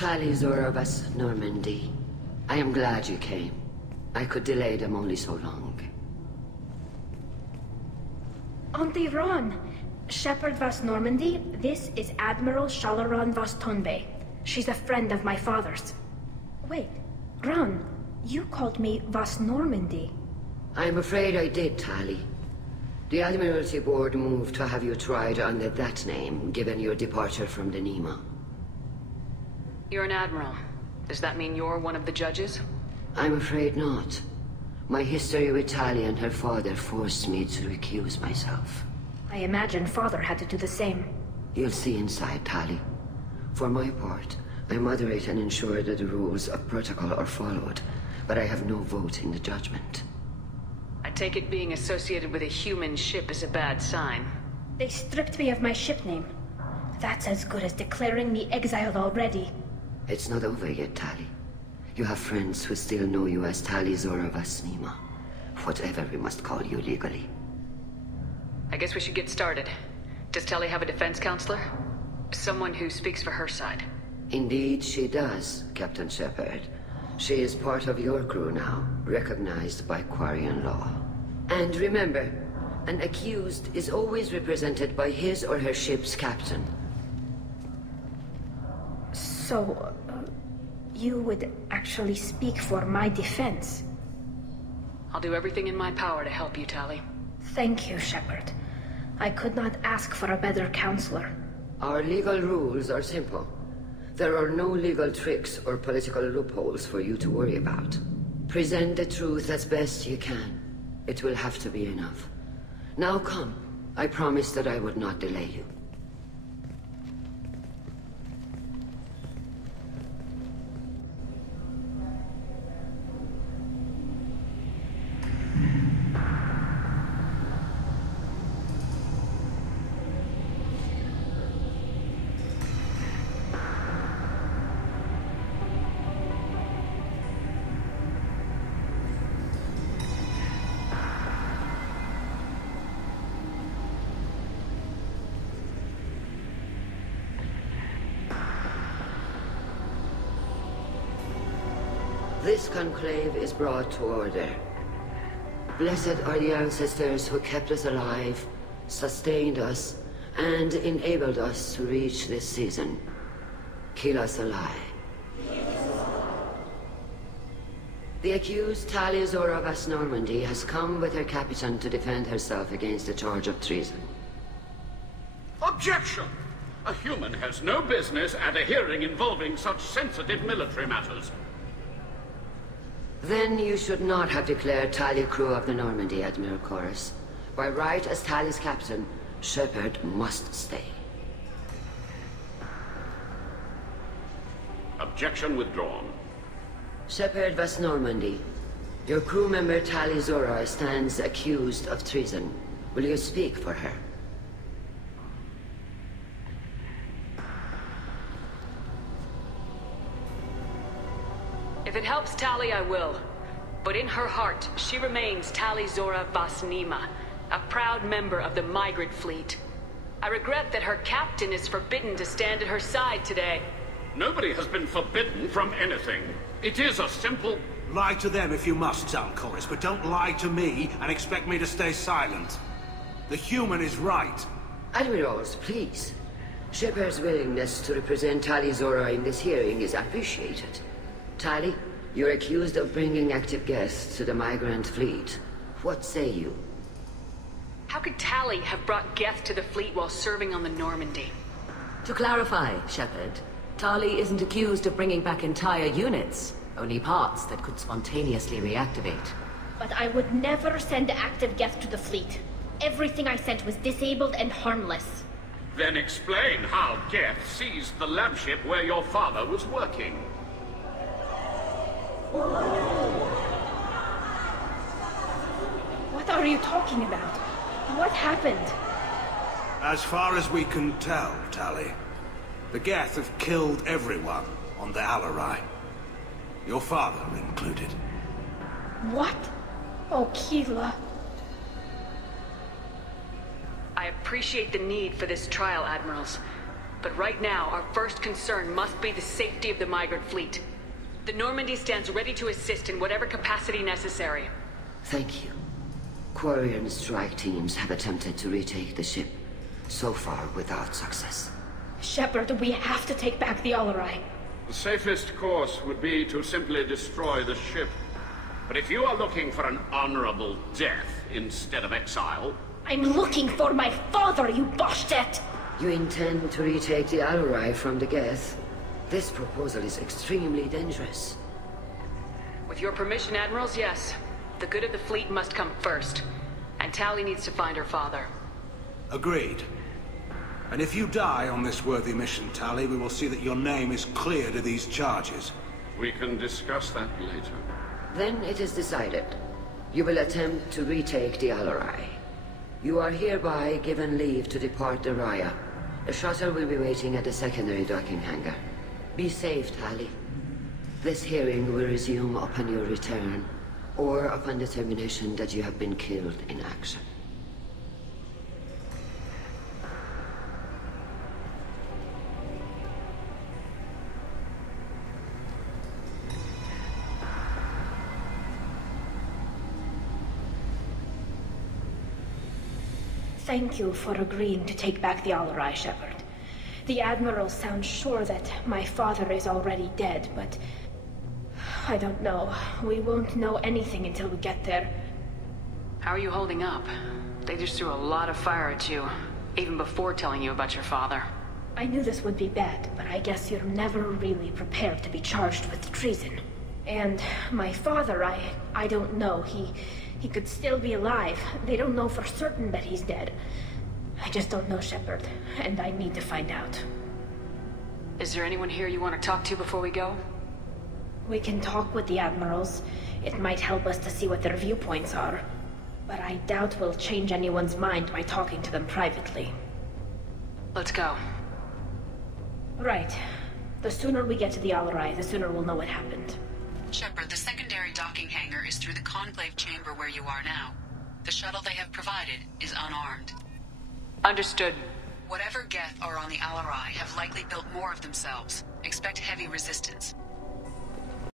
Rael'zorah vas Normandy. I am glad you came. I could delay them only so long. Auntie Ron! Shepherd vas Normandy, this is Admiral Shala'raan vas Tonbe. She's a friend of my father's. Wait, Ron, you called me vas Normandy. I'm afraid I did, Tali. The Admiralty Board moved to have you tried under that name, given your departure from the Nima. You're an admiral. Does that mean you're one of the judges? I'm afraid not. My history with Tali and her father forced me to recuse myself. I imagine father had to do the same. You'll see inside, Tali. For my part, I moderate and ensure that the rules of protocol are followed, but I have no vote in the judgment. I take it being associated with a human ship is a bad sign. They stripped me of my ship name. That's as good as declaring me exiled already. It's not over yet, Tali. You have friends who still know you as Rael'zorah vas Nima. Whatever we must call you legally. I guess we should get started. Does Tali have a defense counselor? Someone who speaks for her side. Indeed she does, Captain Shepard. She is part of your crew now, recognized by quarian law. And remember, an accused is always represented by his or her ship's captain. So, you would actually speak for my defense? I'll do everything in my power to help you, Tali. Thank you, Shepard. I could not ask for a better counselor. Our legal rules are simple. There are no legal tricks or political loopholes for you to worry about. Present the truth as best you can. It will have to be enough. Now come. I promised that I would not delay you. This conclave is brought to order. Blessed are the ancestors who kept us alive, sustained us, and enabled us to reach this season. Keep us alive. The accused Rael'zorah vas Normandy has come with her captain to defend herself against a charge of treason. Objection! A human has no business at a hearing involving such sensitive military matters. Then you should not have declared Tali crew of the Normandy, Admiral Chorus. By right as Tali's captain, Shepard must stay. Objection withdrawn. Shepard vas Normandy. Your crew member Rael'zorah stands accused of treason. Will you speak for her? If it helps Tali, I will. But in her heart, she remains Rael'zorah vas Nima, a proud member of the Migrant Fleet. I regret that her captain is forbidden to stand at her side today. Nobody has been forbidden from anything. It is a simple... Lie to them if you must, Chorus, but don't lie to me and expect me to stay silent. The human is right. Admirals, please. Shepard's willingness to represent Rael'zorah in this hearing is appreciated. Tali, you're accused of bringing active guests to the Migrant Fleet. What say you? How could Tali have brought Geth to the fleet while serving on the Normandy? To clarify, Shepard, Tali isn't accused of bringing back entire units, only parts that could spontaneously reactivate. But I would never send active Geth to the fleet. Everything I sent was disabled and harmless. Then explain how Geth seized the lab ship where your father was working. What are you talking about? What happened? As far as we can tell, Tali, the Geth have killed everyone on the Alarai. Your father included. What? Oh, Keela. I appreciate the need for this trial, Admirals. But right now, our first concern must be the safety of the Migrant Fleet. The Normandy stands ready to assist in whatever capacity necessary. Thank you. Quarian strike teams have attempted to retake the ship, so far without success. Shepard, we have to take back the Alarai. The safest course would be to simply destroy the ship. But if you are looking for an honorable death instead of exile... I'm looking for my father, you bastet! You intend to retake the Alarai from the Geth? This proposal is extremely dangerous. With your permission, Admirals, yes. The good of the fleet must come first. And Tali needs to find her father. Agreed. And if you die on this worthy mission, Tali, we will see that your name is cleared of these charges. We can discuss that later. Then it is decided. You will attempt to retake the Alarai. You are hereby given leave to depart the Raya. A shuttle will be waiting at the secondary docking hangar. Be safe, Tali. This hearing will resume upon your return, or upon determination that you have been killed in action. Thank you for agreeing to take back the Alarai, Shepard. The Admiral sounds sure that my father is already dead, but... I don't know. We won't know anything until we get there. How are you holding up? They just threw a lot of fire at you, even before telling you about your father. I knew this would be bad, but I guess you're never really prepared to be charged with treason. And my father, I don't know. He could still be alive. They don't know for certain that he's dead. I just don't know, Shepard, and I need to find out. Is there anyone here you want to talk to before we go? We can talk with the Admirals. It might help us to see what their viewpoints are. But I doubt we'll change anyone's mind by talking to them privately. Let's go. Right. The sooner we get to the Alarai, the sooner we'll know what happened. Shepard, the secondary docking hangar is through the conclave chamber where you are now. The shuttle they have provided is unarmed. Understood. Whatever Geth are on the Alarai have likely built more of themselves. Expect heavy resistance.